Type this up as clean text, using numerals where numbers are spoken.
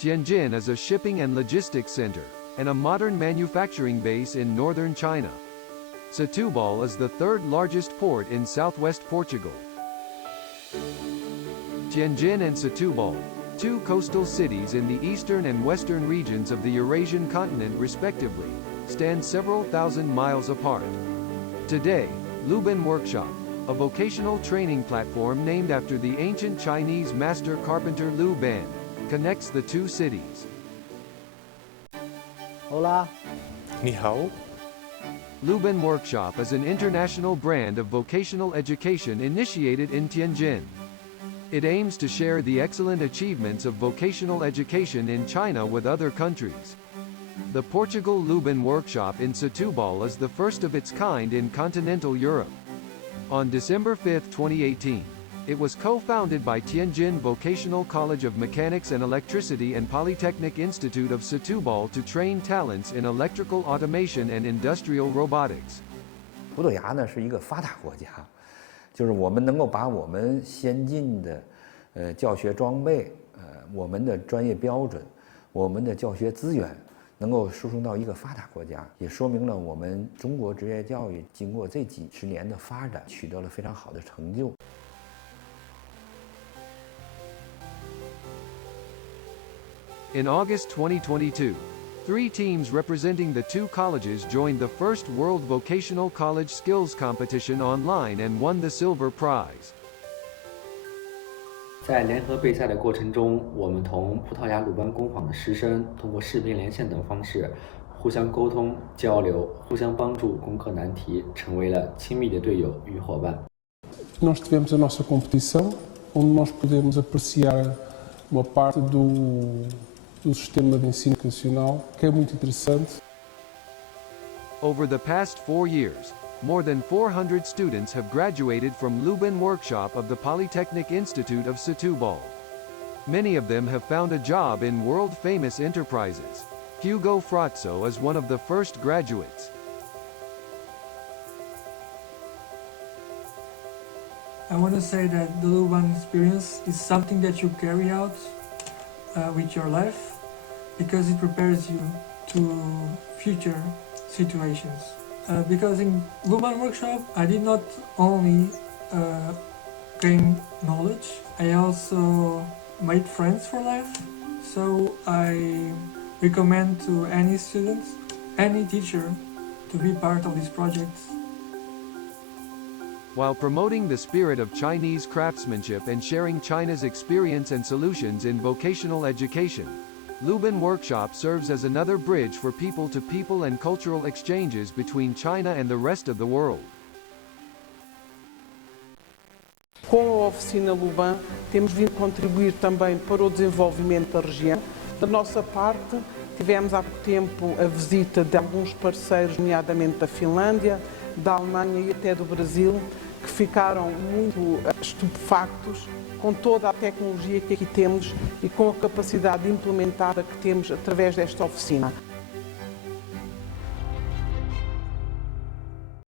Tianjin is a shipping and logistics center, and a modern manufacturing base in northern China. Setubal is the third largest port in southwest Portugal. Tianjin and Setubal, two coastal cities in the eastern and western regions of the Eurasian continent respectively, stand several thousand miles apart. Today, Luban Workshop, a vocational training platform named after the ancient Chinese master carpenter Luban, connects the two cities. Hola. Ni hao. Luban Workshop is an international brand of vocational education initiated in Tianjin. It aims to share the excellent achievements of vocational education in China with other countries. The Portugal Luban Workshop in Setubal is the first of its kind in continental Europe. On December 5, 2018, it was co-founded by Tianjin Vocational College of Mechanics and Electricity and Polytechnic Institute of Setubal to train talents in electrical automation and industrial robotics. 葡萄牙呢是一个发达国家，就是我们能够把我们先进的教学装备、我们的专业标准、我们的教学资源，能够输送到一个发达国家，也说明了我们中国职业教育经过这几十年的发展，取得了非常好的成就。 In August 2022, 3 teams representing the two colleges joined the first World Vocational College Skills Competition online and won the silver prize. 在联合备赛的过程中，我们同葡萄牙鲁班工坊的师生通过视频连线等方式，互相沟通、交流，互相帮助攻克难题，成为了亲密的队友与伙伴。Nós tivemos a nossa competição, onde nós podemos apreciar uma parte do sistema de ensino nacional, que é muito interessante. Over the past 4 years, more than 400 students have graduated from Luban Workshop of the Polytechnic Institute of Setubal. Many of them have found a job in world-famous enterprises. Hugo Fratzo is one of the first graduates. I want to say that the Luban experience is something that you carry out with your life, because it prepares you to future situations. Because in Luban Workshop, I did not only gain knowledge, I also made friends for life. So I recommend to any student, any teacher, to be part of these projects. While promoting the spirit of Chinese craftsmanship and sharing China's experience and solutions in vocational education, Luban Workshop serves as another bridge for people-to-people and cultural exchanges between China and the rest of the world. Com a oficina Luban, temos vindo contribuir também para o desenvolvimento da região. Da nossa parte, tivemos há pouco tempo a visita de alguns parceiros, nomeadamente da Finlândia, da Alemanha e até do Brasil, que ficaram muito estupefactos com toda a tecnologia que aqui temos e com a capacidade implementada que temos através desta oficina.